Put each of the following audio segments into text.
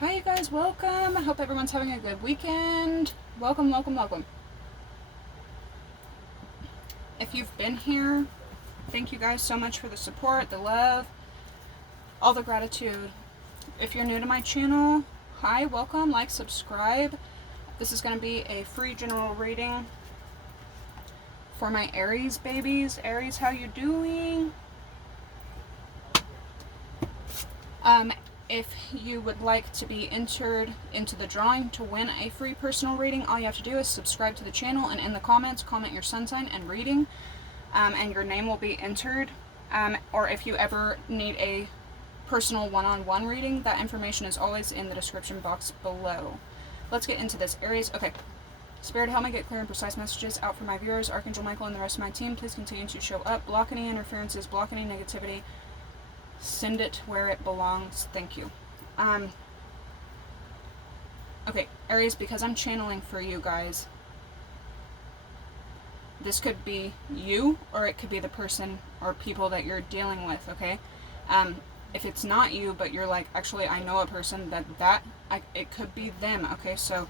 Hi you guys, welcome. I hope everyone's having a good weekend. Welcome, welcome, welcome. If you've been here, thank you guys so much for the support, the love, all the gratitude. If you're new to my channel, hi, welcome, like, subscribe. This is going to be a free general reading for my Aries babies. Aries, how you doing? If you would like to be entered into the drawing to win a free personal reading, all you have to do is subscribe to the channel, and in the comments, comment your sun sign and reading, and your name will be entered. Or if you ever need a personal one-on-one reading, that information is always in the description box below. Let's get into this. Aries, okay. Spirit, help me get clear and precise messages out for my viewers. Archangel Michael and the rest of my team, please continue to show up. Block any interferences, block any negativity. Send it where it belongs. Thank you. Okay, Aries, because I'm channeling for you guys, this could be you, or it could be the person or people that you're dealing with, okay? If it's not you, but you're like, actually, I know a person it could be them, okay? So,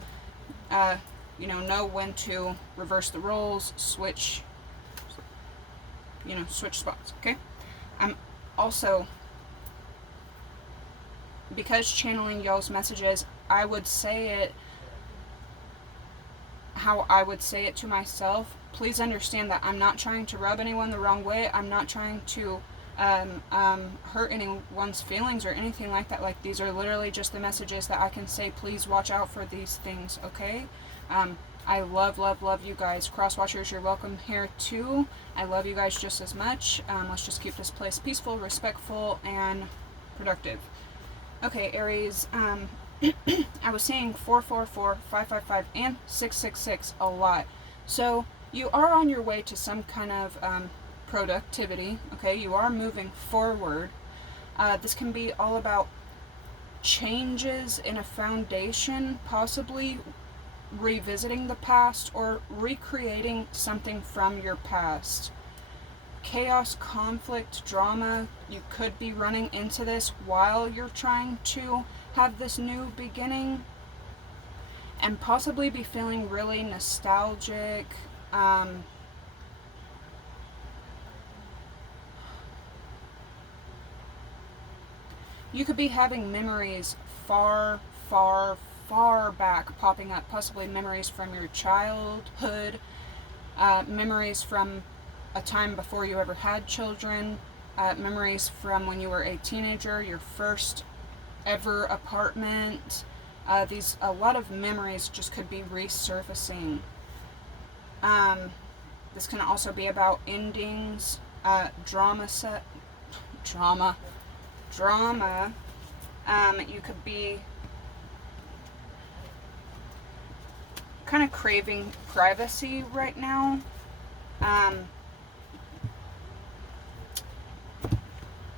know when to reverse the roles, switch spots, okay? Also, because channeling y'all's messages, I would say it how I would say it to myself. Please understand that I'm not trying to rub anyone the wrong way. I'm not trying to hurt anyone's feelings or anything like that. Like, these are literally just the messages that I can say. Please watch out for these things, okay? I love, love, love you guys. Cross watchers, you're welcome here too. I love you guys just as much. Let's just keep this place peaceful, respectful, and productive. Okay, Aries, I was saying 444, 555, and 666 a lot. So you are on your way to some kind of productivity, okay? You are moving forward. This can be all about changes in a foundation, possibly revisiting the past or recreating something from your past. Chaos, conflict, drama, you could be running into this while you're trying to have this new beginning, and possibly be feeling really nostalgic. You could be having memories far, far, far back popping up, possibly memories from your childhood, memories from a time before you ever had children, memories from when you were a teenager, your first ever apartment. A lot of memories just could be resurfacing. This can also be about endings, drama. You could be kind of craving privacy right now.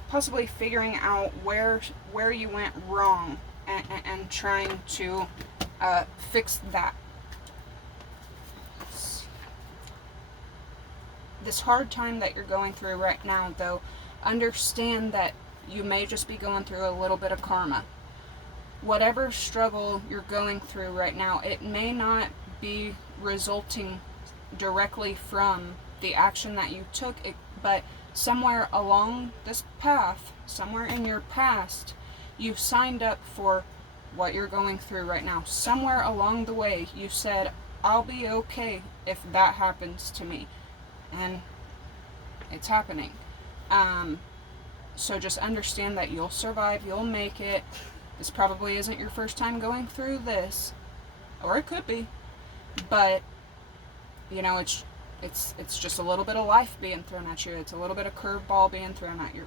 Possibly figuring out where you went wrong and trying to fix that. This hard time that you're going through right now, though, understand that you may just be going through a little bit of karma. Whatever struggle you're going through right now, it may not be resulting directly from the action that you took, but somewhere along this path, somewhere in your past, you signed up for what you're going through right now. Somewhere along the way, you said, I'll be okay if that happens to me. And it's happening. So just understand that you'll survive, you'll make it. This probably isn't your first time going through this, or it could be, but it's just a little bit of life being thrown at you. It's a little bit of curveball being thrown at you.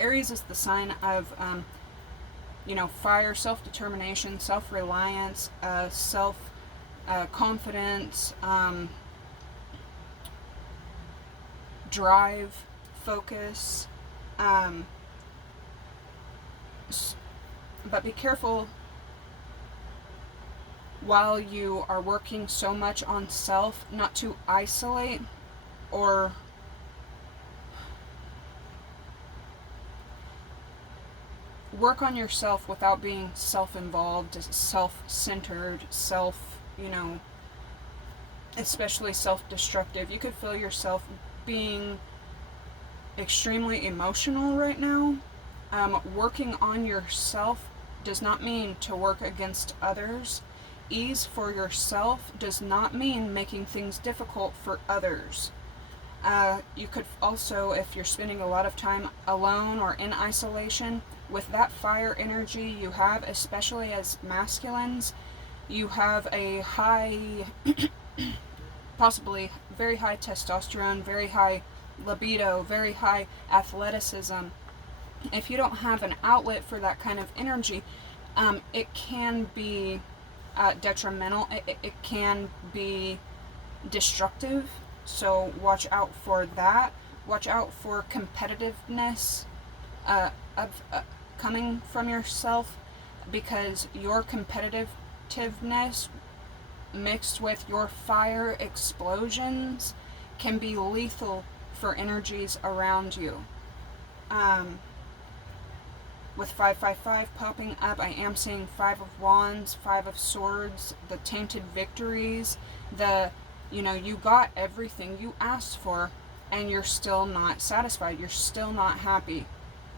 Aries is the sign of fire, self-determination, self-reliance, confidence, drive, focus. But be careful while you are working so much on self, not to isolate or work on yourself without being self-involved, self-centered, especially self-destructive. You could feel yourself being extremely emotional right now. Working on yourself does not mean to work against others. Ease for yourself does not mean making things difficult for others. You could also, if you're spending a lot of time alone or in isolation, with that fire energy you have, especially as masculines, you have a high, possibly very high testosterone, very high libido, very high athleticism. If you don't have an outlet for that kind of energy, it can be detrimental. It can be destructive. So watch out for that. Watch out for competitiveness coming from yourself, because your competitiveness mixed with your fire explosions can be lethal for energies around you. With 555 popping up, I am seeing 5 of Wands, 5 of Swords, the tainted victories, you got everything you asked for, and you're still not satisfied. You're still not happy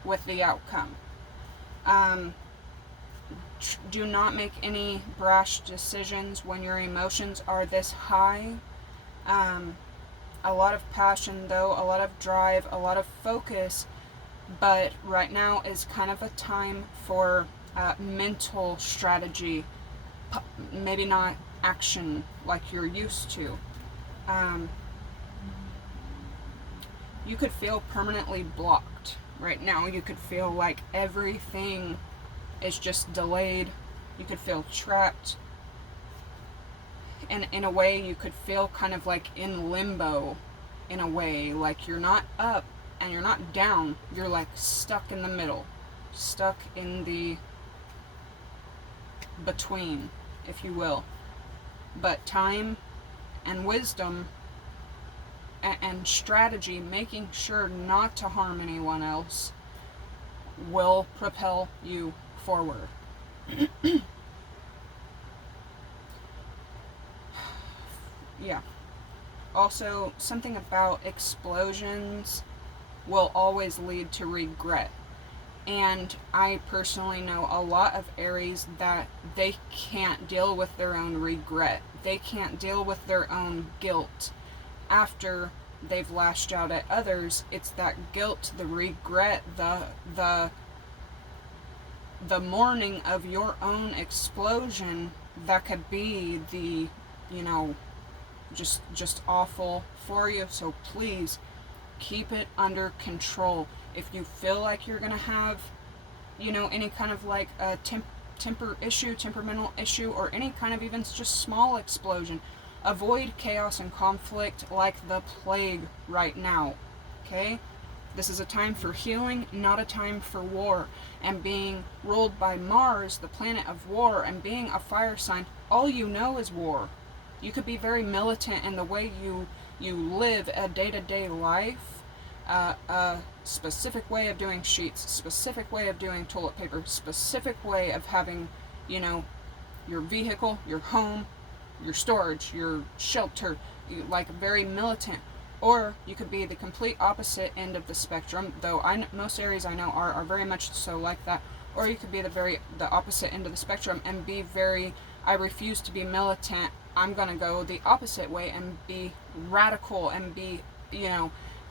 with the outcome. Do not make any brash decisions when your emotions are this high. A lot of passion, though, a lot of drive, a lot of focus, but right now is kind of a time for mental strategy, maybe not action like you're used to. You could feel permanently blocked right now. You could feel like everything is just delayed. You could feel trapped. And in a way, you could feel kind of like in limbo, in a way, like you're not up and you're not down. You're like stuck in the middle, stuck in the between, if you will. But time and wisdom and strategy, making sure not to harm anyone else, will propel you forward. Yeah. Also, something about explosions will always lead to regret. And I personally know a lot of Aries that they can't deal with their own regret. They can't deal with their own guilt after they've lashed out at others. It's that guilt, the regret, the mourning of your own explosion that could be the, just awful for you. So please keep it under control. If you feel like you're gonna have, any kind of like a temperamental issue, or any kind of even just small explosion, avoid chaos and conflict like the plague right now. Okay? This is a time for healing, not a time for war. And being ruled by Mars, the planet of war, and being a fire sign, all you know is war. You could be very militant in the way you live a day-to-day life, a specific way of doing sheets, specific way of doing toilet paper, specific way of having, your vehicle, your home, your storage, your shelter, like very militant. Or you could be the complete opposite end of the spectrum, though most Aries I know are very much so like that. Or you could be the opposite end of the spectrum and be very, I refuse to be militant, I'm gonna go the opposite way and be radical and be,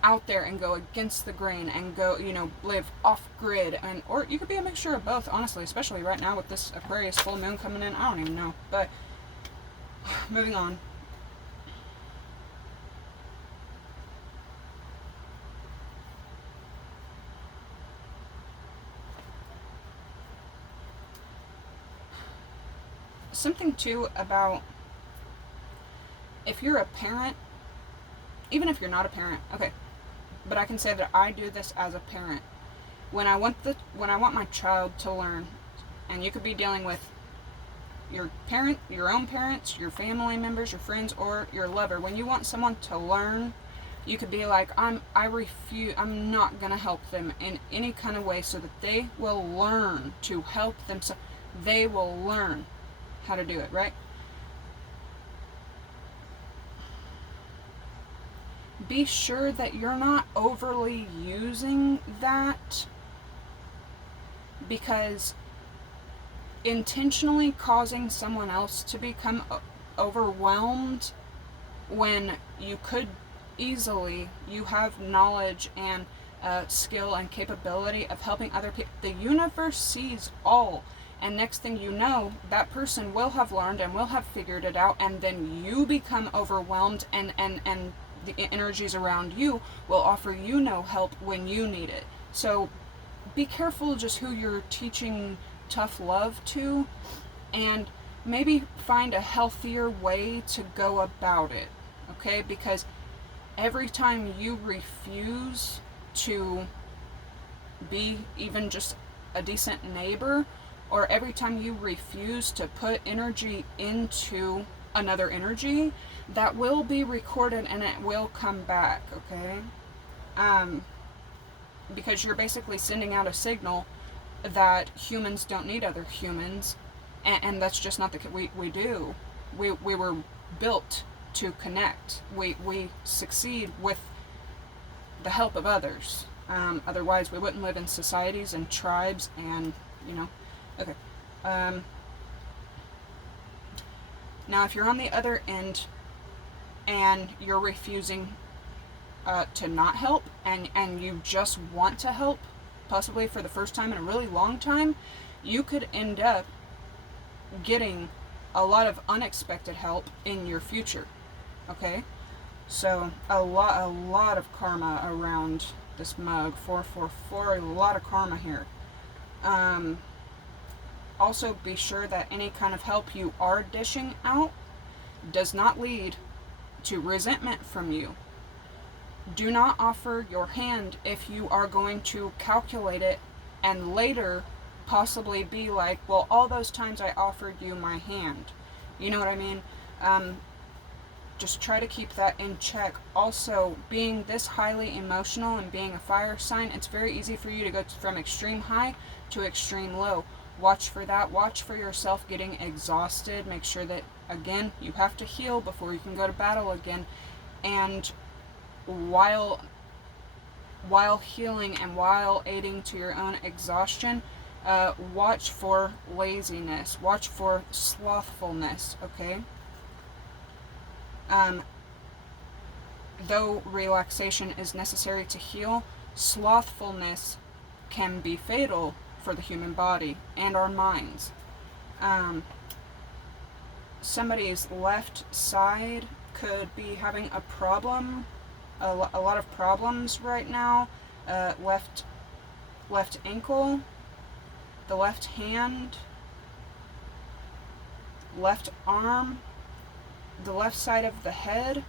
out there and go against the grain and go, live off grid. Or you could be a mixture of both, honestly, especially right now with this Aquarius full moon coming in. I don't even know. But moving on. Something too about, if you're a parent, even if you're not a parent, okay, but I can say that I do this as a parent. When I want my child to learn, and you could be dealing with your parent, your own parents, your family members, your friends, or your lover. When you want someone to learn You could be like, I refuse, I'm not going to help them in any kind of way, so that they will learn to help themselves. They will learn how to do it, right? Be sure that you're not overly using that, because intentionally causing someone else to become overwhelmed when you could easily, you have knowledge and skill and capability of helping other people. The universe sees all, and next thing you know, that person will have learned and will have figured it out, and then you become overwhelmed, and the energies around you will offer you no help when you need it. So be careful just who you're teaching tough love to, and maybe find a healthier way to go about it, okay? Because every time you refuse to be even just a decent neighbor, or every time you refuse to put energy into another energy, that will be recorded and it will come back, okay? Because you're basically sending out a signal that humans don't need other humans, and that's just not the we do. We were built to connect. We succeed with the help of others. Otherwise, we wouldn't live in societies and tribes, and okay. Now, if you're on the other end and you're refusing to not help, and you just want to help, possibly for the first time in a really long time, you could end up getting a lot of unexpected help in your future, okay? So a lot of karma around this mug. 444, a lot of karma here. Also be sure that any kind of help you are dishing out does not lead to resentment from you. Do not offer your hand if you are going to calculate it and later possibly be like, well, all those times I offered you my hand. You know what I mean? Just try to keep that in check. Also, being this highly emotional and being a fire sign, it's very easy for you to go from extreme high to extreme low. Watch for that. Watch for yourself getting exhausted. Make sure that, again, you have to heal before you can go to battle again. And while healing and while aiding to your own exhaustion, watch for laziness. Watch for slothfulness, okay? Though relaxation is necessary to heal, slothfulness can be fatal for the human body and our minds. Somebody's left side could be having a problem, a lot of problems right now. Left ankle, the left hand, left arm, the left side of the head,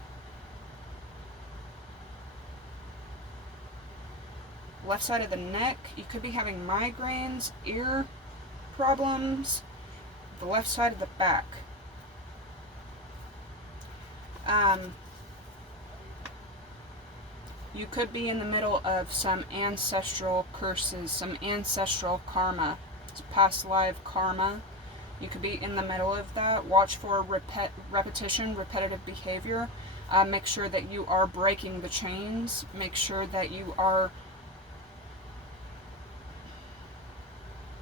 left side of the neck. You could be having migraines, ear problems, the left side of the back. You could be in the middle of some ancestral curses, some ancestral karma, past life karma. You could be in the middle of that. Watch for repetition, repetitive behavior. Make sure that you are breaking the chains. Make sure that you are...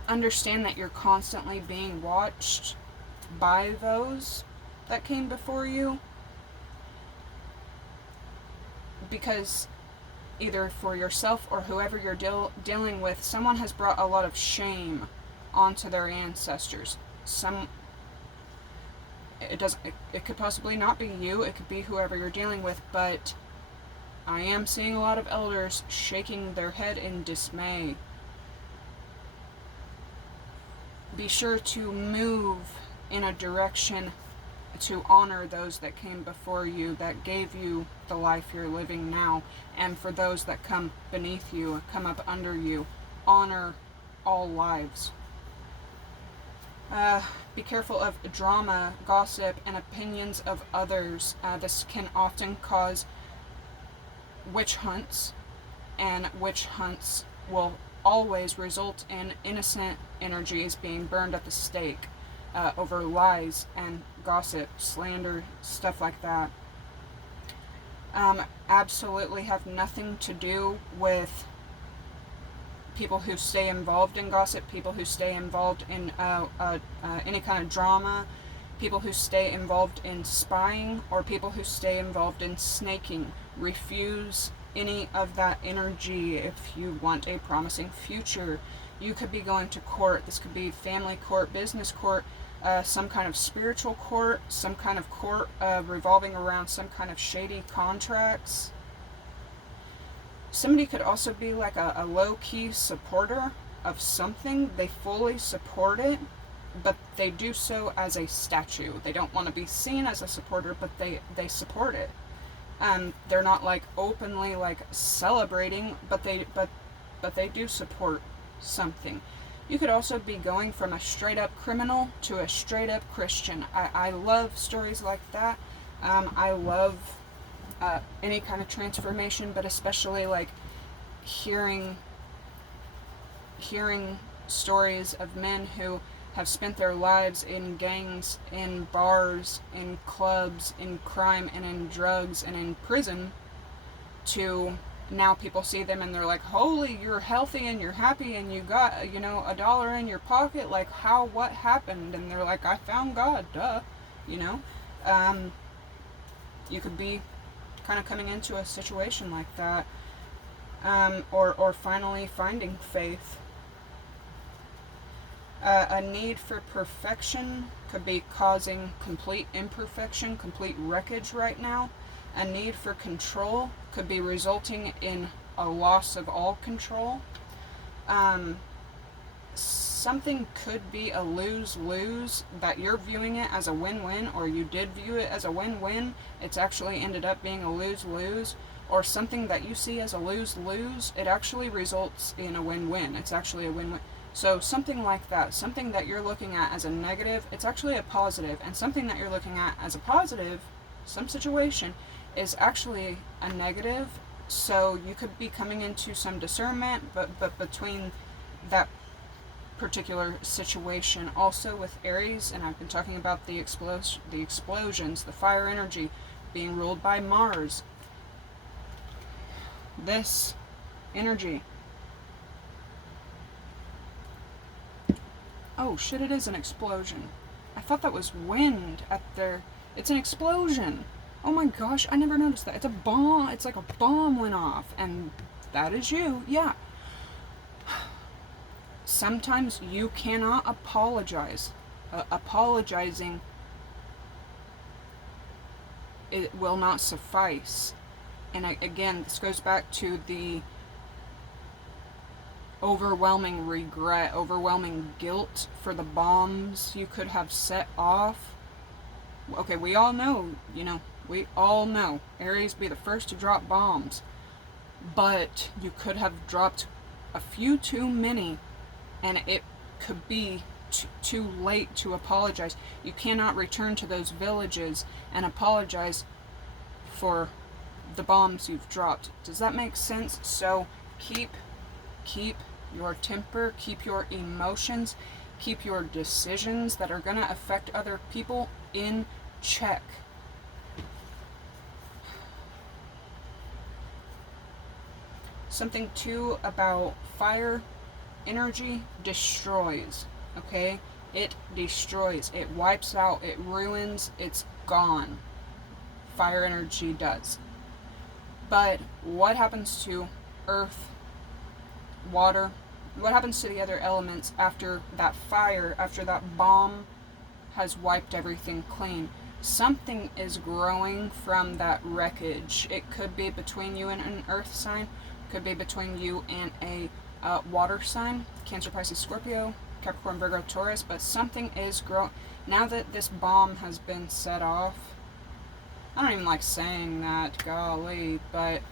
Understand that you're constantly being watched by those that came before you. Because either for yourself or whoever you're dealing with, someone has brought a lot of shame onto their ancestors. It could possibly not be you, it could be whoever you're dealing with, but I am seeing a lot of elders shaking their head in dismay. Be sure to move in a direction to honor those that came before you, that gave you the life you're living now, and for those that come beneath you, come up under you, honor all lives. Be careful of drama, gossip, and opinions of others. This can often cause witch hunts, and witch hunts will always result in innocent energies being burned at the stake over lies and gossip, slander, stuff like that. Absolutely have nothing to do with people who stay involved in gossip, people who stay involved in any kind of drama, people who stay involved in spying, or people who stay involved in snaking. Refuse any of that energy if you want a promising future. You could be going to court. This could be family court, business court, some kind of spiritual court, some kind of court revolving around some kind of shady contracts. Somebody could also be like a low-key supporter of something. They fully support it, but they do so as a statue. They don't want to be seen as a supporter, but they support it. They're not like openly like celebrating, but they do support something. You could also be going from a straight up criminal to a straight up Christian. I love stories like that. I love any kind of transformation, but especially like hearing stories of men who have spent their lives in gangs, in bars, in clubs, in crime, and in drugs, and in prison, to now people see them and they're like, holy, you're healthy and you're happy and you got, $1 in your pocket, like, how, what happened? And they're like, I found God, duh, you could be kind of coming into a situation like that, or finally finding faith. A need for perfection could be causing complete imperfection, complete wreckage right now. A need for control could be resulting in a loss of all control. Something could be a lose-lose that you're viewing it as a win-win, or you did view it as a win-win. It's actually ended up being a lose-lose. Or something that you see as a lose-lose, it actually results in a win-win. It's actually a win-win. So something like that, something that you're looking at as a negative, it's actually a positive. And something that you're looking at as a positive, some situation, is actually a negative. So you could be coming into some discernment, but between that particular situation. Also with Aries, and I've been talking about the explosions, the fire energy being ruled by Mars. This energy. Oh shit, it is an explosion. I thought that was wind at there. It's an explosion. Oh my gosh, I never noticed that. It's a bomb. It's like a bomb went off. And that is you. Yeah. Sometimes you cannot apologize. Apologizing, it will not suffice. And again, this goes back to the overwhelming regret, overwhelming guilt for the bombs you could have set off. Okay, we all know, Aries be the first to drop bombs. But you could have dropped a few too many, and it could be too late to apologize. You cannot return to those villages and apologize for the bombs you've dropped. Does that make sense? So keep your temper, keep your emotions, keep your decisions that are going to affect other people in check. Something too about fire energy destroys, okay? It destroys, it wipes out, it ruins, it's gone. Fire energy does. But what happens to earth, water? What happens to the other elements after that fire, after that bomb has wiped everything clean? Something is growing from that wreckage. It could be between you and an earth sign, could be between you and a water sign, Cancer, Pisces, Scorpio, Capricorn, Virgo, Taurus, but something is growing. Now that this bomb has been set off, I don't even like saying that, golly, but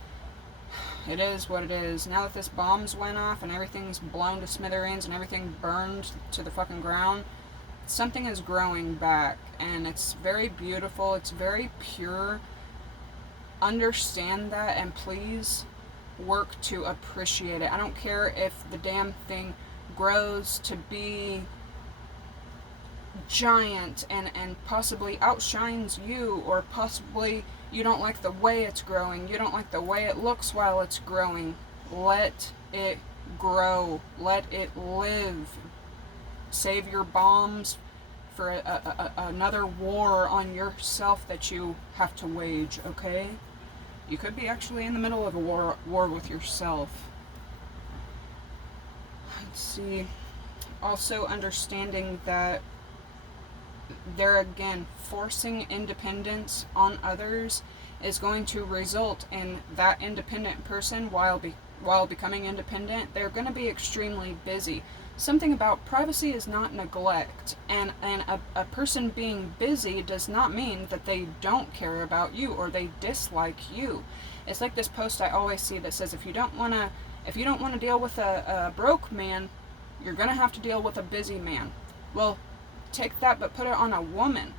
it is what it is. Now that this bomb's went off and everything's blown to smithereens and everything burned to the fucking ground, something is growing back, and it's very beautiful, it's very pure. understand that, and please work to appreciate it. I don't care if the damn thing grows to be giant and possibly outshines you, or possibly you don't like the way it's growing, you don't like the way it looks while it's growing. Let it grow. Let it live. Save your bombs for another war on yourself that you have to wage, okay? You could be actually in the middle of a war with yourself. Let's see. Also understanding that there again, forcing independence on others is going to result in that independent person, while becoming independent, they're going to be extremely busy. Something about privacy is not neglect, and a person being busy does not mean that they don't care about you or they dislike you. It's like this post I always see that says, if you don't want to deal with a broke man, you're going to have to deal with a busy man. Well, take that but put it on a woman.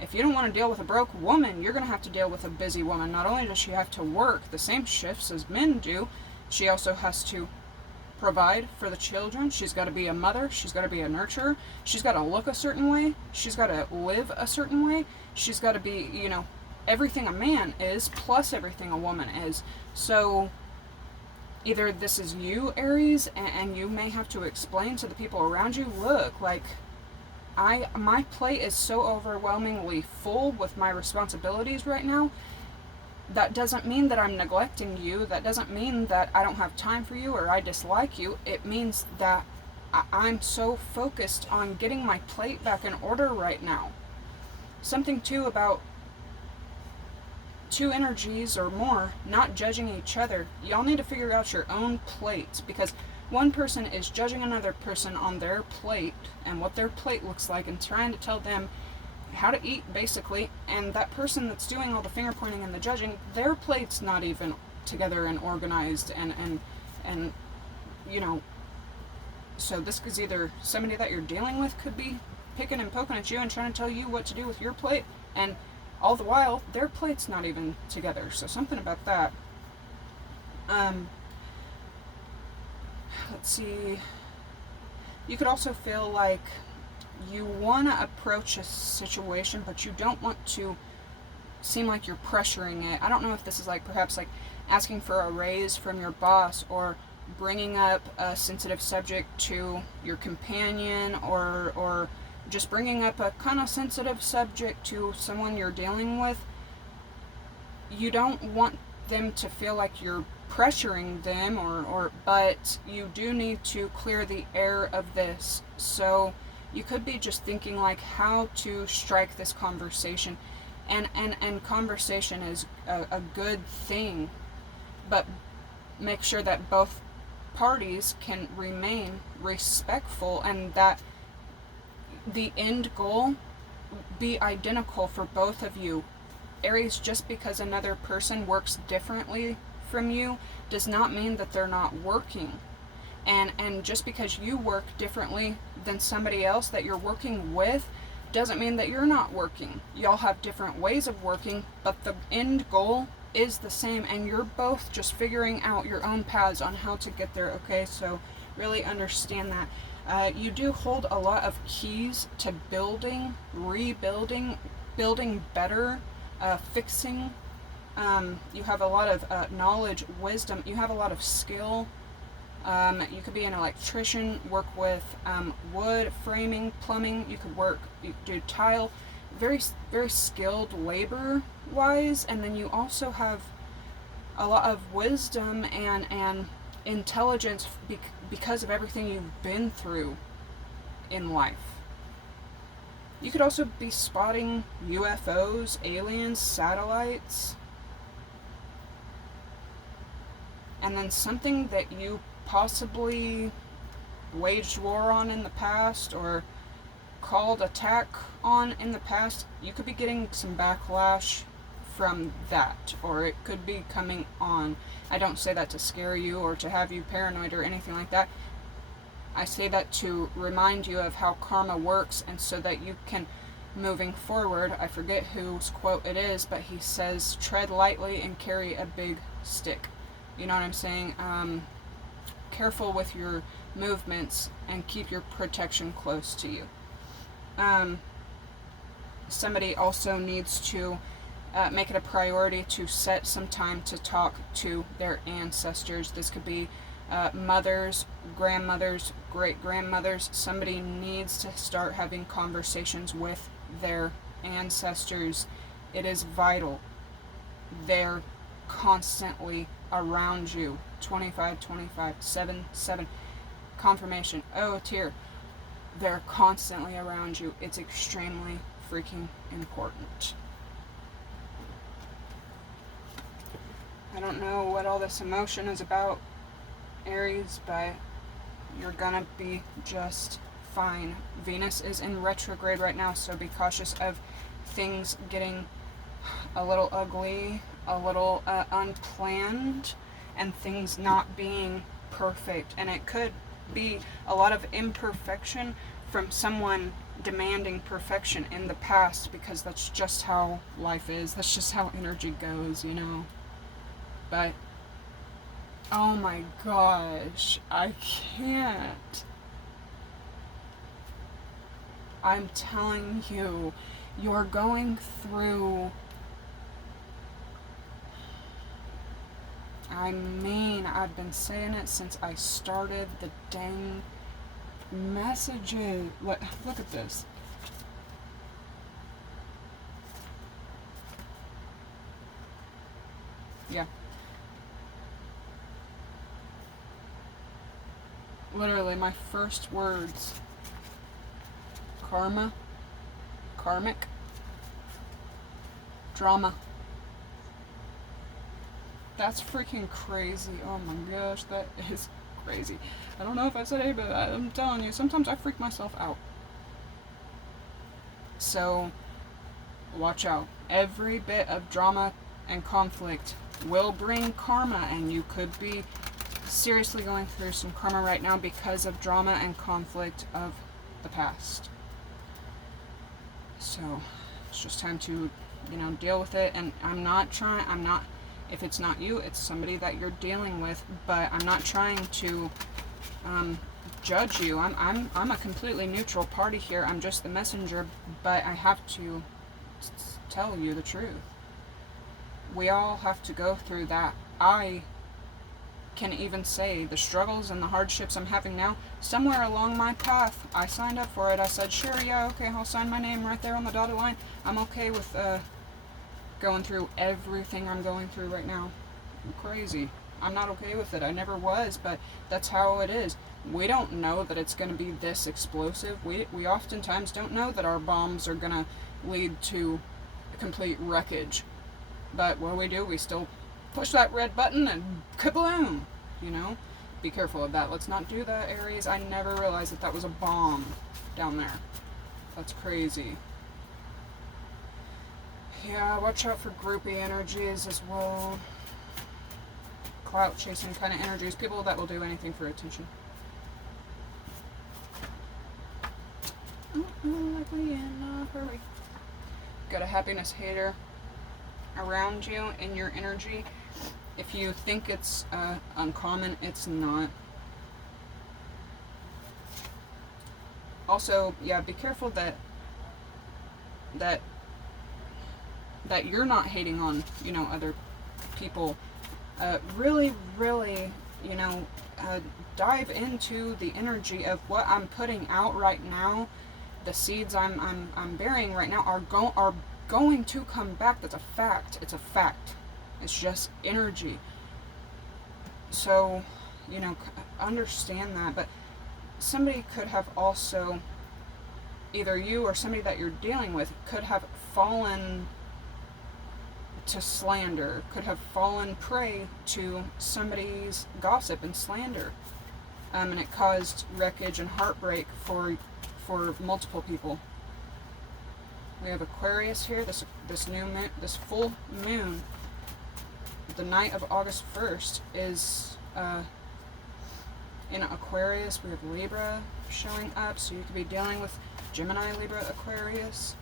If you don't want to deal with a broke woman, you're going to have to deal with a busy woman. Not only does she have to work the same shifts as men do, she also has to provide for the children. She's got to be a mother. She's got to be a nurturer. She's got to look a certain way. She's got to live a certain way. She's got to be, everything a man is plus everything a woman is. So either this is you, Aries, and you may have to explain to the people around you, look, like, my plate is so overwhelmingly full with my responsibilities right now. That doesn't mean that I'm neglecting you. That doesn't mean that I don't have time for you or I dislike you. It means that I'm so focused on getting my plate back in order right now. Something too about two energies or more not judging each other. Y'all need to figure out your own plates, because one person is judging another person on their plate and what their plate looks like and trying to tell them how to eat, basically, and that person that's doing all the finger pointing and the judging, their plate's not even together and organized, and so this is either somebody that you're dealing with could be picking and poking at you and trying to tell you what to do with your plate, and all the while their plate's not even together. So something about that. Let's see. You could also feel like you want to approach a situation, but you don't want to seem like you're pressuring it. I don't know if this is like perhaps like asking for a raise from your boss, or bringing up a sensitive subject to your companion, or just bringing up a kind of sensitive subject to someone you're dealing with. You don't want them to feel like you're pressuring them, but you do need to clear the air of this. So you could be just thinking like how to strike this conversation, and conversation is a good thing, but make sure that both parties can remain respectful and that the end goal be identical for both of you. Aries, just because another person works differently from you does not mean that they're not working. And just because you work differently than somebody else that you're working with doesn't mean that you're not working. Y'all have different ways of working, but the end goal is the same, and you're both just figuring out your own paths on how to get there, okay? So really understand that. You do hold a lot of keys to building, rebuilding, building better, fixing. You have a lot of knowledge, wisdom. You have a lot of skill. You could be an electrician, work with wood, framing, plumbing. You could do tile. Very, very skilled labor-wise. And then you also have a lot of wisdom and intelligence because of everything you've been through in life. You could also be spotting UFOs, aliens, satellites. And then something that you possibly waged war on in the past or called attack on in the past, you could be getting some backlash from that, or it could be coming on. I don't say that to scare you or to have you paranoid or anything like that. I say that to remind you of how karma works, and so that you can moving forward, I forget whose quote it is, but he says, tread lightly and carry a big stick. You know what I'm saying? Careful with your movements and keep your protection close to you. Somebody also needs to make it a priority to set some time to talk to their ancestors. This could be mothers, grandmothers, great-grandmothers. Somebody needs to start having conversations with their ancestors. It is vital. They're constantly around you. 25, 25, 7, 7. Confirmation. Oh, tear. They're constantly around you. It's extremely freaking important. I don't know what all this emotion is about, Aries, but you're gonna be just fine. Venus is in retrograde right now, so be cautious of things getting a little ugly, a little unplanned, and things not being perfect. And it could be a lot of imperfection from someone demanding perfection in the past, because that's just how life is. That's just how energy goes, you know. But oh my gosh, I can't. I'm telling you, you're going through, I mean, I've been saying it since I started the dang messages. Look at this. Yeah. Literally, my first words. Karma. Karmic. Drama. That's freaking crazy. Oh my gosh, that is crazy. I don't know if I said it, but I'm telling you, sometimes I freak myself out. So, watch out. Every bit of drama and conflict will bring karma, and you could be seriously going through some karma right now because of drama and conflict of the past. So, it's just time to, deal with it. And if it's not you, it's somebody that you're dealing with, but I'm not trying to judge you. I'm a completely neutral party here. I'm just the messenger, but I have to tell you the truth. We all have to go through that. I can even say the struggles and the hardships I'm having now, somewhere along my path, I signed up for it. I said, sure, yeah, okay, I'll sign my name right there on the dotted line. I'm okay with going through everything I'm going through right now. I'm crazy. I'm not okay with it. I never was, but that's how it is. We don't know that it's going to be this explosive. We oftentimes don't know that our bombs are going to lead to complete wreckage. But what do? We still push that red button and kabloom, Be careful of that. Let's not do that, Aries. I never realized that was a bomb down there. That's crazy. Yeah, watch out for groupie energies as well. Clout chasing kind of energies. People that will do anything for attention. Likely in a hurry. Got a happiness hater around you in your energy. If you think it's uncommon, it's not. Also, yeah, be careful that you're not hating on, other people. Really, dive into the energy of what I'm putting out right now. The seeds I'm burying right now are going to come back. That's a fact. It's a fact. It's just energy. So, understand that. But somebody could have also, either you or somebody that you're dealing with, could have fallen to slander, could have fallen prey to somebody's gossip and slander. And it caused wreckage and heartbreak for multiple people. We have Aquarius here, this new moon, this full moon, the night of August 1st is in Aquarius. We have Libra showing up, so you could be dealing with Gemini, Libra, Aquarius.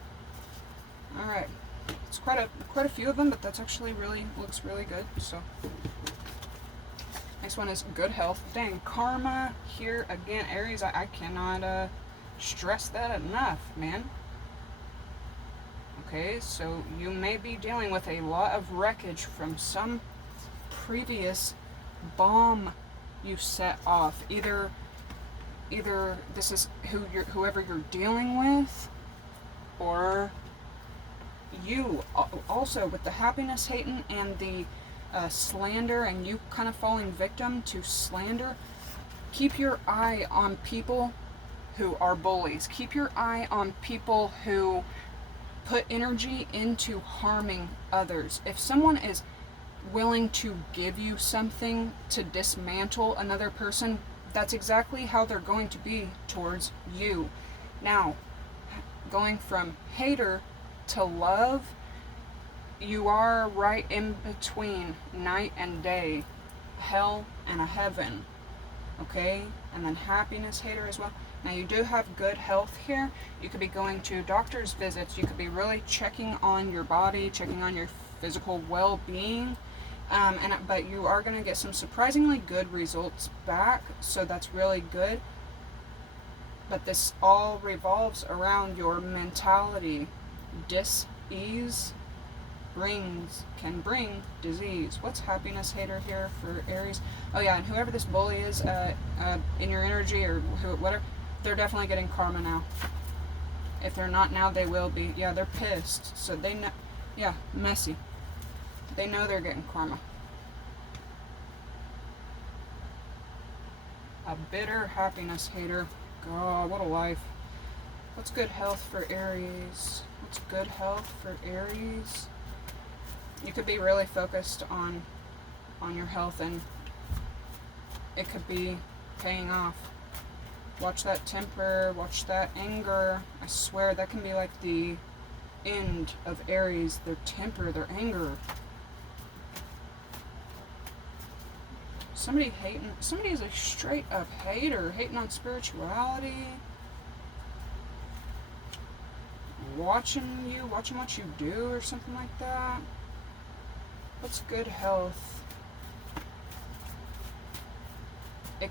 All right. It's quite a few of them, but that's actually looks really good. So next one is good health. Dang, karma here again, Aries. I cannot stress that enough, man. Okay, so you may be dealing with a lot of wreckage from some previous bomb you set off. Either this is whoever you're dealing with, or you also with the happiness hating and the slander, and you kind of falling victim to slander. Keep your eye on people who are bullies. Keep your eye on people who put energy into harming others. If someone is willing to give you something to dismantle another person, that's exactly how they're going to be towards you. Now, going from hater to love, you are right in between night and day, hell and a heaven. Okay? And then happiness hater as well. Now you do have good health here. You could be going to doctor's visits. You could be really checking on your body, checking on your physical well-being. But you are going to get some surprisingly good results back, so that's really good. But this all revolves around your mentality. Dis-ease can bring disease. What's happiness hater here for Aries? Oh yeah, and whoever this bully is in your energy, or whatever, they're definitely getting karma now. If they're not now, they will be. Yeah, they're pissed. So they know. Yeah, messy. They know they're getting karma. A bitter happiness hater. God, what a life. What's good health for Aries? What's good health for Aries? You could be really focused on your health, and it could be paying off. Watch that temper, watch that anger. I swear that can be like the end of Aries, their temper, their anger. Somebody is a straight up hater, hating on spirituality. Watching what you do or something like that. What's good health? You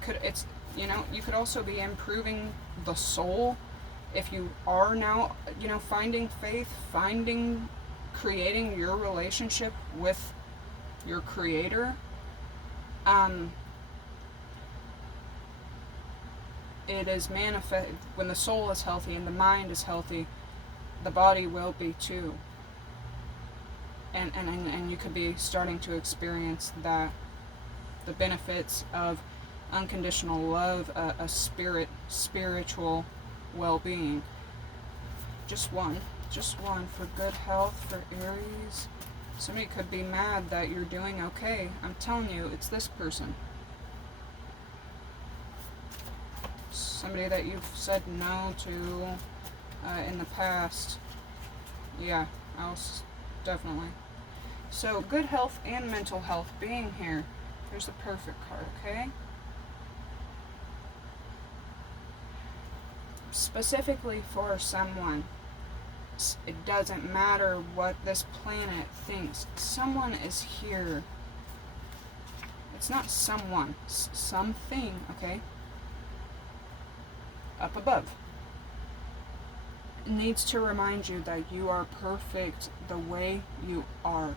could also be improving the soul if you are now, finding faith, creating your relationship with your creator. It is manifest when the soul is healthy and the mind is healthy, the body will be too. And you could be starting to experience the benefits of unconditional love, a spiritual well-being. Just one for good health for Aries. Somebody could be mad that you're doing okay. I'm telling you, it's this person. Somebody that you've said no to in the past. Yeah, definitely. So, good health and mental health being here. Here's the perfect card, okay? Specifically for someone, it doesn't matter what this planet thinks. Someone is here. It's not someone, something, okay? Up above. It needs to remind you that you are perfect the way you are.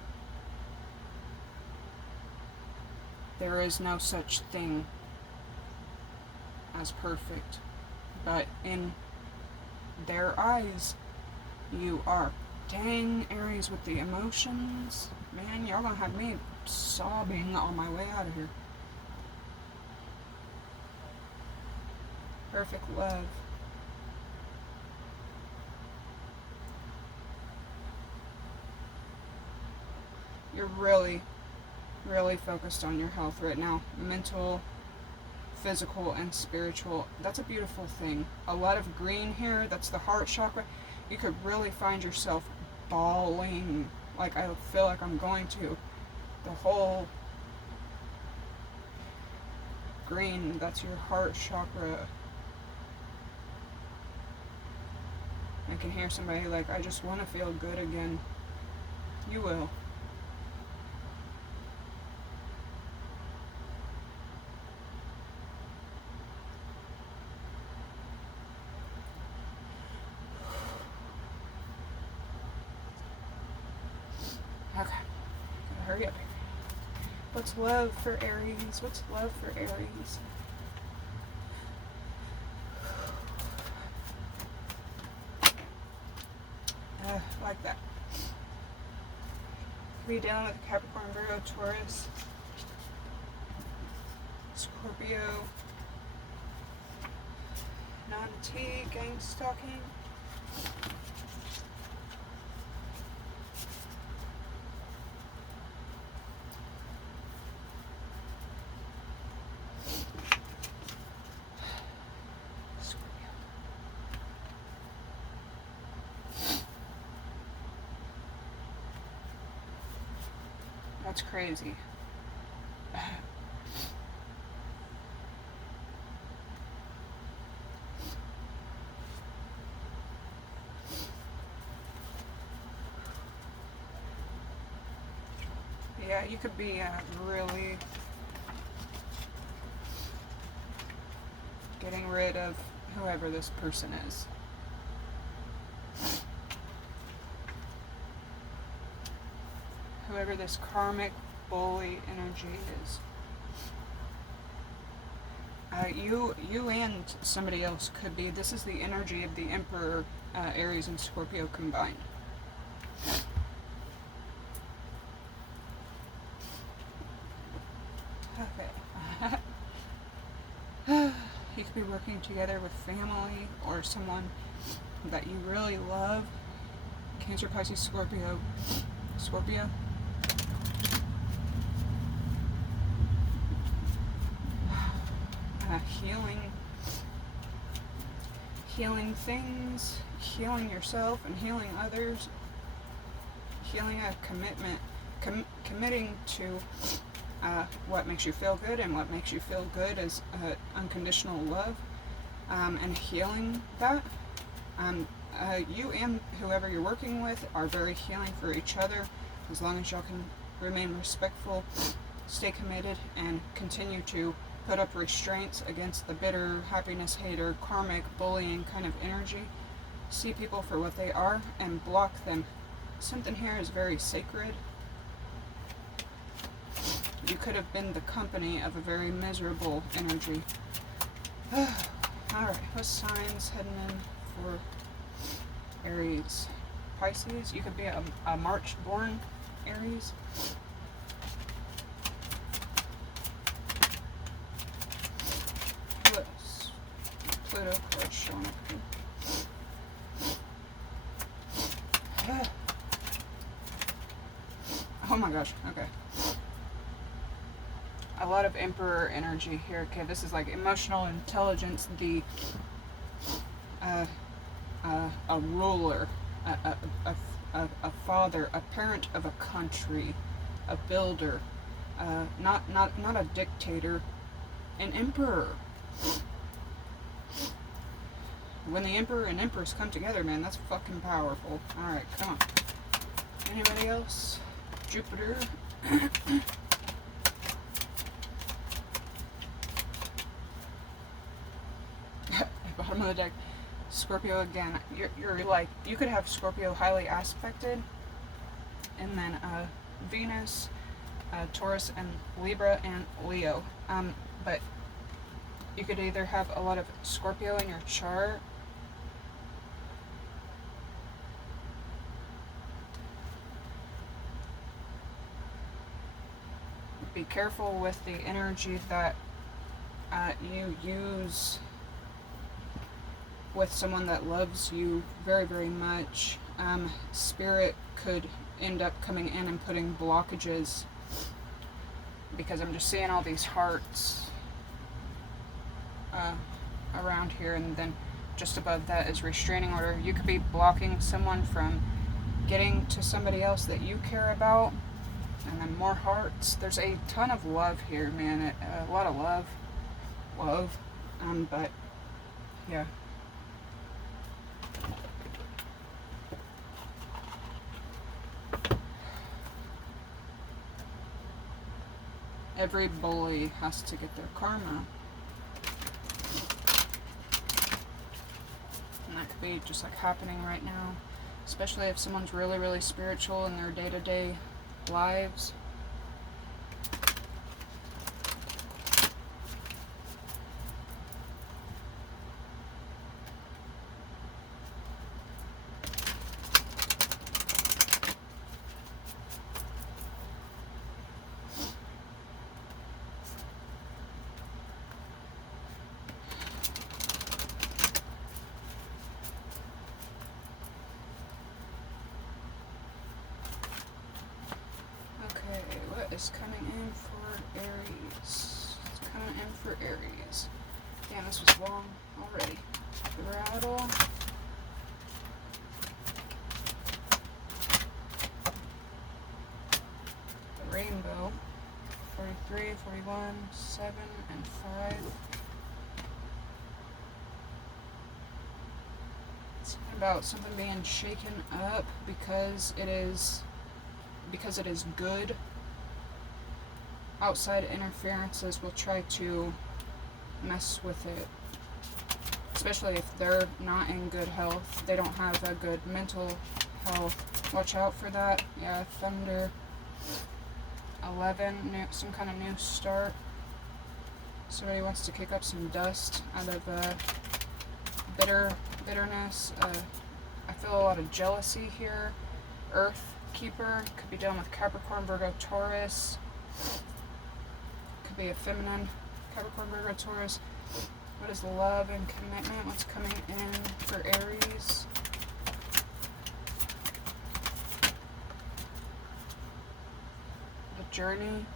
There is no such thing as perfect, but in their eyes, you are. Dang, Aries with the emotions. Man, y'all gonna have me sobbing on my way out of here. Perfect love. You're really, really focused on your health right now. Mental, physical, and spiritual. That's a beautiful thing. A lot of green here. That's the heart chakra. You could really find yourself bawling. Like I feel like I'm going to. The whole green, that's your heart chakra. I can hear somebody like, I just want to feel good again. You will. Okay. Gotta hurry up here. What's love for Aries? What's love for Aries? Like that. Could be dealing with Capricorn, Virgo, Taurus, Scorpio, non-T, gang stalking. That's crazy. Yeah, you could be really getting rid of whoever this person is. Whoever this karmic bully energy is. You and somebody else could be. This is the energy of the Emperor, Aries and Scorpio combined. Okay. You could be working together with family or someone that you really love. Cancer, Pisces, Scorpio. Scorpio. Healing things, healing yourself and healing others, healing a commitment, committing to what makes you feel good, and what makes you feel good is unconditional love, and healing that. You and whoever you're working with are very healing for each other, as long as y'all can remain respectful, stay committed, and continue to put up restraints against the bitter, happiness hater, karmic, bullying kind of energy. See people for what they are and block them. Something here is very sacred. You could have been the company of a very miserable energy. Alright, what signs heading in for Aries? Pisces, you could be a March born Aries. Pluto card showing up here. Oh my gosh, okay. A lot of Emperor energy here. Okay, this is like emotional intelligence, the a ruler, a father, a parent of a country, a builder, not a dictator, an emperor. When the Emperor and Empress come together, man, that's fucking powerful. Alright, come on. Anybody else? Jupiter. Bottom of the deck. Scorpio again. You're like, you could have Scorpio highly aspected. And then Venus, Taurus, and Libra, and Leo. But you could either have a lot of Scorpio in your chart, be careful with the energy that you use with someone that loves you very, very much. Spirit could end up coming in and putting blockages, because I'm just seeing all these hearts around here, and then just above that is restraining order. You could be blocking someone from getting to somebody else that you care about. And then more hearts. There's a ton of love here, man. A lot of love. But, yeah. Every bully has to get their karma. And that could be just like happening right now. Especially if someone's really, really spiritual in their day-to-day lives. Is coming in for Aries. It's coming in for Aries. Damn, this was long already. The rattle. The rainbow. 43, 41, 7, and 5. Something about something being shaken up because it is good. Outside interferences will try to mess with it, especially if they're not in good health. They don't have a good mental health. Watch out for that. Yeah, thunder. 11, some kind of new start. Somebody wants to kick up some dust out of bitterness. I feel a lot of jealousy here. Earth Keeper could be dealing with Capricorn, Virgo, Taurus. Could be a feminine Capricorn, Virgo, Taurus. What is love and commitment? What's coming in for Aries? The journey.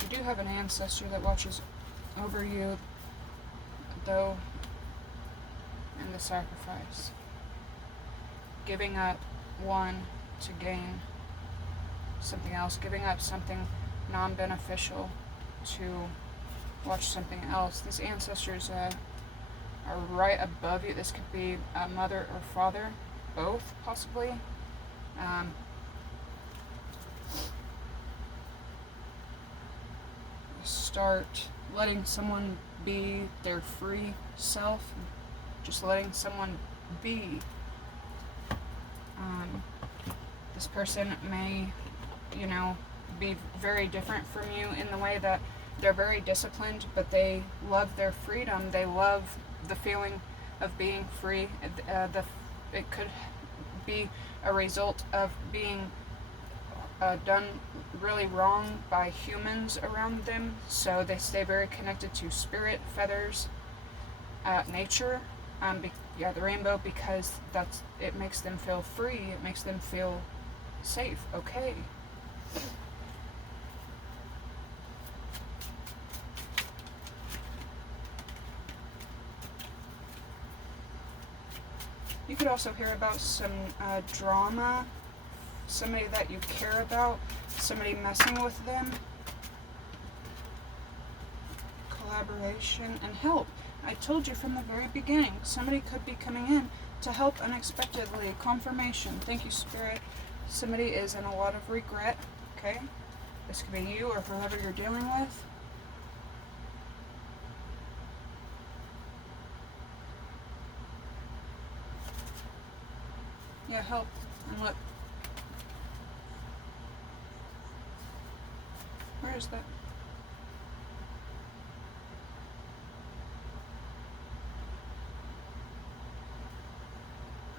You do have an ancestor that watches over you, though, in the sacrifice. Giving up one to gain something else, giving up something non-beneficial to watch something else. These ancestors are right above you. This could be a mother or father, both possibly. Start letting someone be their free self, just letting someone be. This person may, be very different from you in the way that they're very disciplined, but they love their freedom. They love the feeling of being free. It could be a result of being done really wrong by humans around them, so they stay very connected to spirit, feathers, nature. The rainbow, because it makes them feel free. It makes them feel safe. Okay. You could also hear about some drama, somebody that you care about, somebody messing with them, collaboration, and help. I told you from the very beginning, somebody could be coming in to help unexpectedly. Confirmation. Thank you, Spirit. Somebody is in a lot of regret, okay? This could be you or whoever you're dealing with. Yeah, help. And look. Where is that?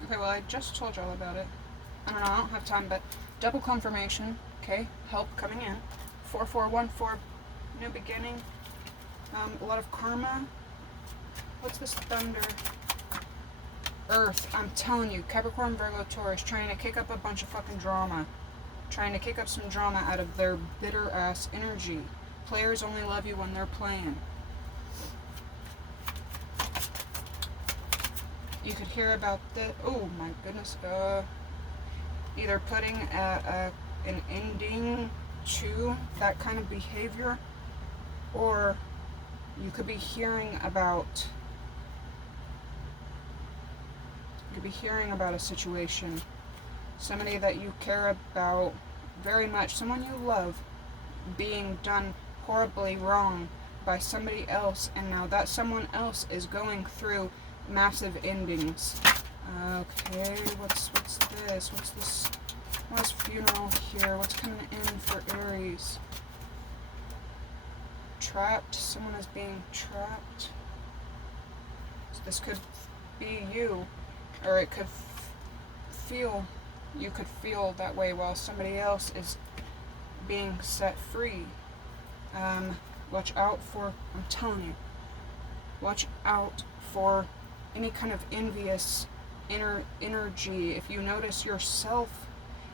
Okay, well, I just told y'all about it. I don't know, I don't have time, but double confirmation, okay? Help coming in. 4414, new beginning. A lot of karma. What's this thunder? Earth, I'm telling you, Capricorn, Virgo, Taurus, trying to kick up a bunch of fucking drama. Trying to kick up some drama out of their bitter ass energy. Players only love you when they're playing. You could hear about the, oh my goodness, either putting an ending to that kind of behavior, or you could be hearing about You could be hearing about a situation, somebody that you care about very much, someone you love, being done horribly wrong by somebody else, and now that someone else is going through massive endings. Okay, what's this? What's this? What's funeral here? What's coming in for Aries? Trapped. Someone is being trapped. So this could be you, or it could feel, you could feel that way while somebody else is being set free. Watch out for, I'm telling you, watch out for any kind of envious energy. If you notice yourself,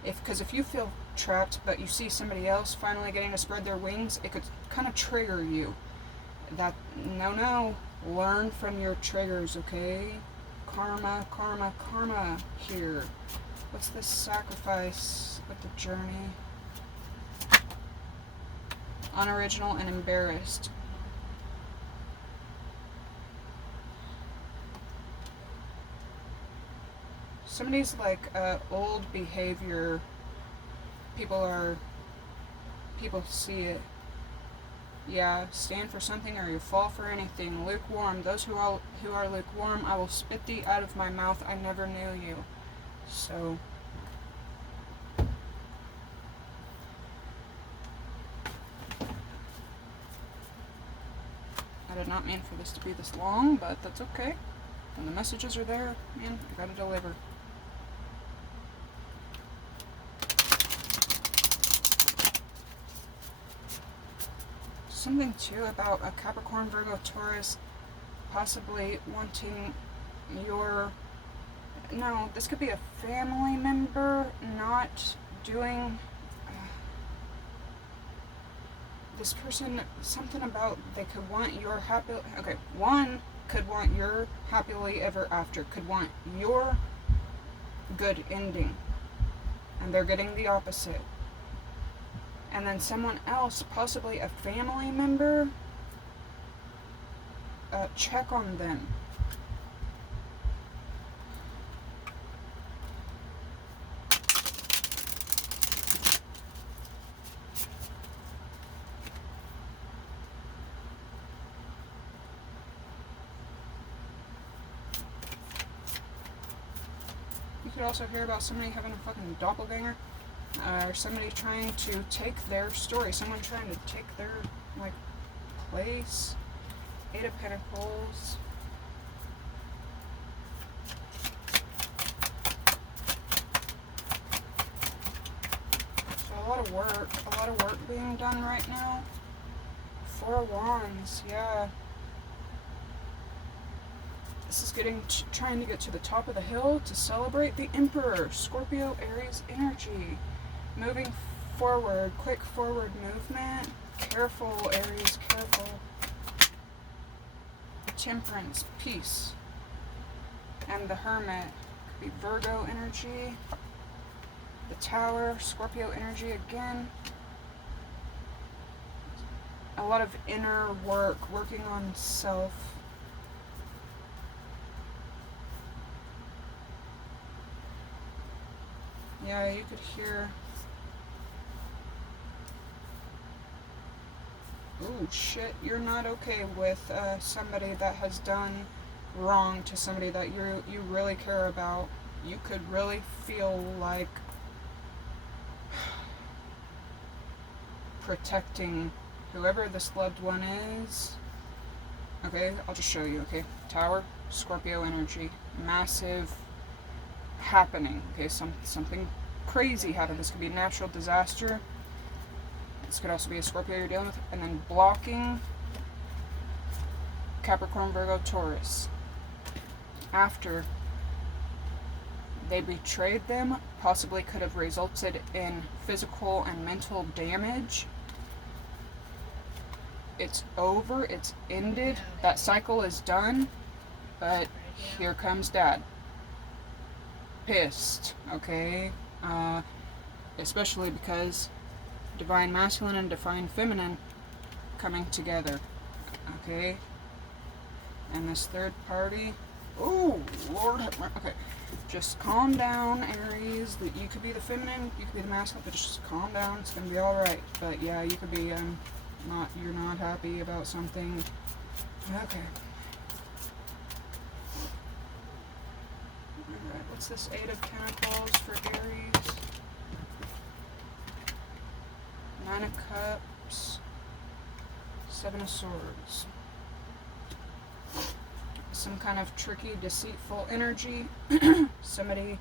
because if you feel trapped but you see somebody else finally getting to spread their wings, it could kind of trigger you. That, no, learn from your triggers, okay? Karma, karma, karma here. What's this sacrifice with the journey? Unoriginal and embarrassed. Somebody's like old behavior. People see it. Yeah, stand for something or you fall for anything. Lukewarm. Those who are lukewarm, I will spit thee out of my mouth. I never knew you. So I did not mean for this to be this long, but that's okay. When the messages are there, man, you gotta deliver. Something too about a Capricorn, Virgo, Taurus possibly wanting your, no, this could be a family member not doing, this person, something about they could want your happy, okay, one could want your happily ever after, could want your good ending, and they're getting the opposite. And then someone else, possibly a family member, check on them. You could also hear about somebody having a fucking doppelganger. Or somebody trying to take their story, someone trying to take their, like, place. Eight of Pentacles. So a lot of work being done right now. Four of Wands, yeah. This is trying to get to the top of the hill to celebrate the Emperor. Scorpio, Aries energy. Moving forward, quick forward movement. Careful, Aries, careful. Temperance, peace. And the Hermit. Could be Virgo energy. The Tower, Scorpio energy again. A lot of inner work, working on self. Yeah, you could hear. Ooh, shit, you're not okay with somebody that has done wrong to somebody that you really care about. You could really feel like protecting whoever this loved one is. Okay, I'll just show you, okay? Tower, Scorpio energy, massive happening. Okay, something crazy happened. This could be a natural disaster. This could also be a Scorpio you're dealing with. And then blocking Capricorn, Virgo, Taurus. After they betrayed them, possibly could have resulted in physical and mental damage. It's over. It's ended. That cycle is done. But here comes Dad. Pissed, okay? Especially because divine masculine and divine feminine coming together, okay? And this third party, Oh, Lord have mercy. Okay, just calm down, Aries. You could be the feminine, you could be the masculine, but just calm down. It's gonna be all right. But yeah, you could be you're not happy about something. Okay. All right. What's this Eight of Pentacles for Aries? Nine of Cups. Seven of Swords. Some kind of tricky, deceitful energy. somebody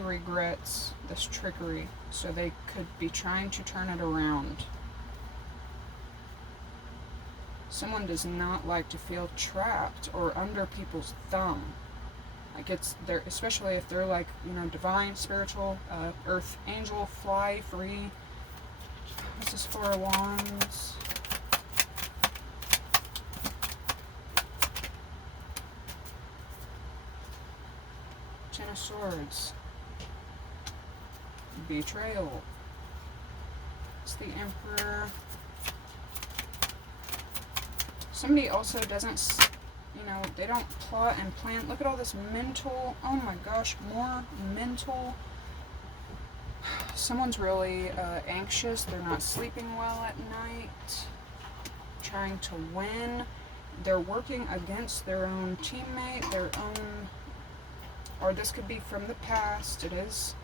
regrets this trickery, so they could be trying to turn it around. Someone does not like to feel trapped or under people's thumb. Like it's there, especially if they're like, you know, divine, spiritual, earth angel, fly free. What's this Four of Wands? Ten of Swords. Betrayal. It's the Emperor. Somebody also doesn't, you know, they don't plot and plan. Look at all this mental, oh my gosh, more mental. Someone's really anxious. They're not sleeping well at night. Trying to win. They're working against their own teammate, their own, or this could be from the past, it is.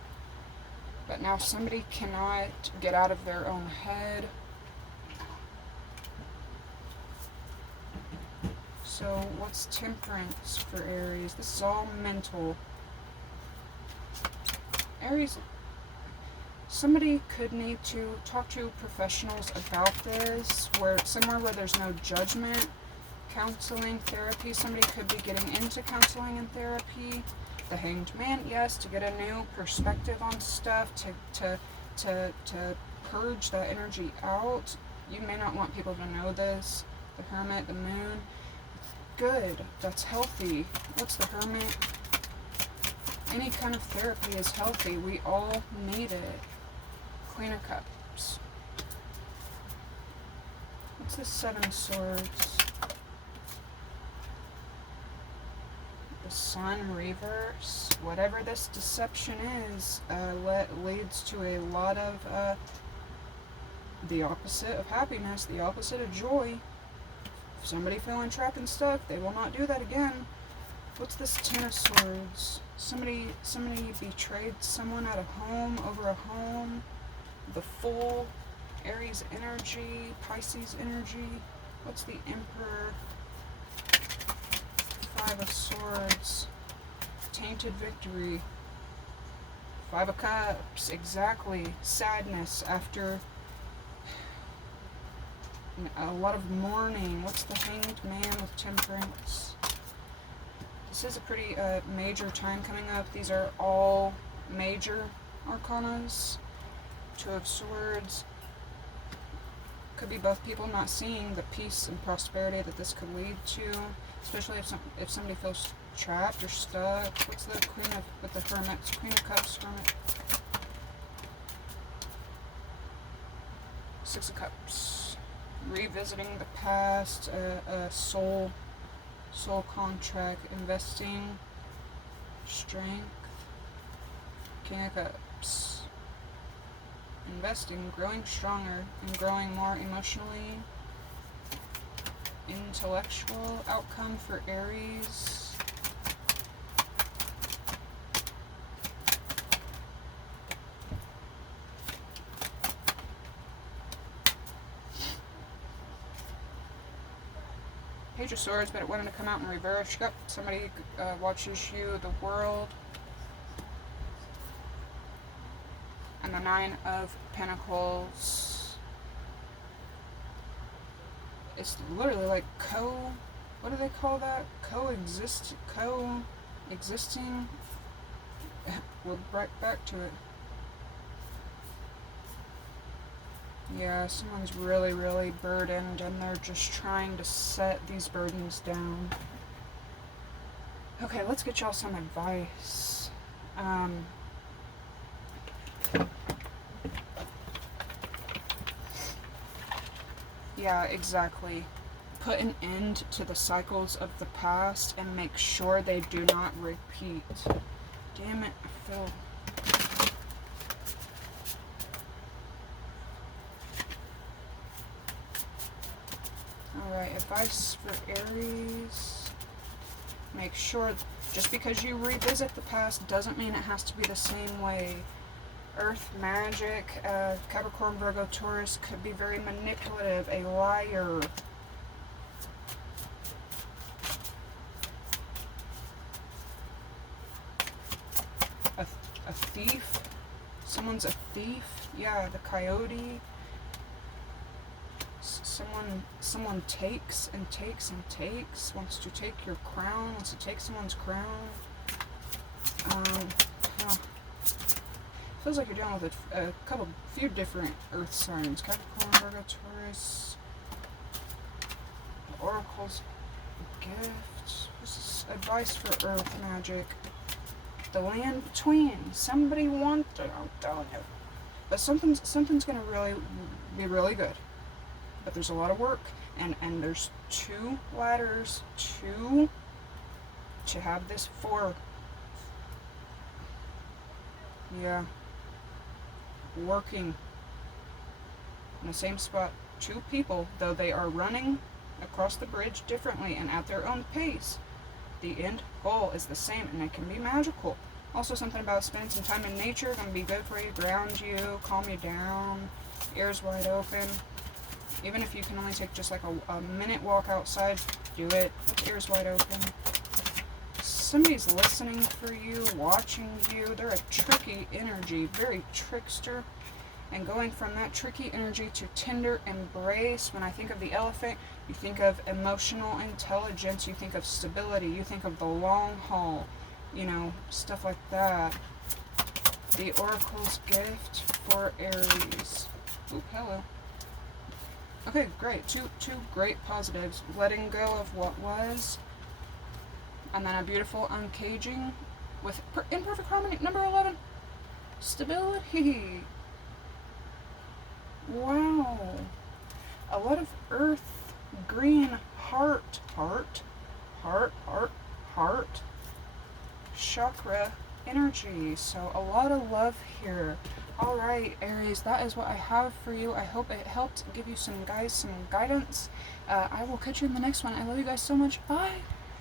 But now somebody cannot get out of their own head. So what's Temperance for Aries? This is all mental. Aries, somebody could need to talk to professionals about this, somewhere where there's no judgment. Counseling, therapy. Somebody could be getting into counseling and therapy. The Hanged Man, yes, to get a new perspective on stuff, to purge that energy out. You may not want people to know this. The Hermit, the Moon. Good. That's healthy. What's the Hermit? Any kind of therapy is healthy. We all need it. Queen of Cups. What's the Seven of Swords? The Sun reverse. Whatever this deception is, leads to a lot of the opposite of happiness, the opposite of joy. If somebody feeling trapped and stuck, they will not do that again. What's this Ten of Swords? Somebody betrayed someone at a home, over a home. The Fool, Aries energy, Pisces energy. What's the Emperor? Five of Swords, tainted victory. Five of Cups, exactly. Sadness after a lot of mourning. What's the Hanged Man with Temperance? This is a pretty major time coming up. These are all major arcanas. Two of Swords. Could be both people not seeing the peace and prosperity that this could lead to, especially if somebody feels trapped or stuck. What's the Queen of, with the Hermits? Queen of Cups, Hermit. Six of Cups. Revisiting the past, soul contract, investing, strength. King of Cups. Investing, growing stronger and growing more emotionally. Intellectual outcome for Aries. Page of Swords, but it wanted to come out in reverse. Yep, somebody watches you, the world. And the Nine of Pentacles. It's literally like what do they call that? Coexisting. We'll right back to it. Yeah, someone's really, really burdened and they're just trying to set these burdens down. Okay, let's get y'all some advice. Yeah, exactly. put an end to the cycles of the past and make sure they do not repeat. Damn it, I fell. Alright, advice for Aries. Make sure, just because you revisit the past doesn't mean it has to be the same way. Earth magic, Capricorn, Virgo, Taurus could be very manipulative, a liar. A thief? Someone's a thief? Yeah, the coyote. Someone takes and takes and takes, wants to take your crown, wants to take someone's crown. Feels like you're dealing with a few different earth signs. Capricorn, Virgo, Taurus. The Oracle's gift. This is advice for earth magic. The land between. Somebody wants it, I'm telling you. But something's gonna be really good. But there's a lot of work, and there's 2 ladders to have this for. Yeah. Working in the same spot. 2 people, though they are running across the bridge differently and at their own pace. The end goal is the same, and it can be magical. Also, something about spending some time in nature going to be good for you, ground you, calm you down, ears wide open. Even if you can only take just like a minute walk outside, do it with ears wide open. Somebody's listening for you, watching you. They're a tricky energy, very trickster. And going from that tricky energy to tender embrace, when I think of the elephant, you think of emotional intelligence, you think of stability, you think of the long haul, you know, stuff like that. The Oracle's gift for Aries. Oop, hello. Okay, great. Two great positives. Letting go of what was, and then a beautiful uncaging with in perfect harmony. Number 11, stability. Wow. A lot of earth, green, heart, chakra energy. So a lot of love here. Alright, Aries, that is what I have for you. I hope it helped give you some guidance. I will catch you in the next one. I love you guys so much. Bye.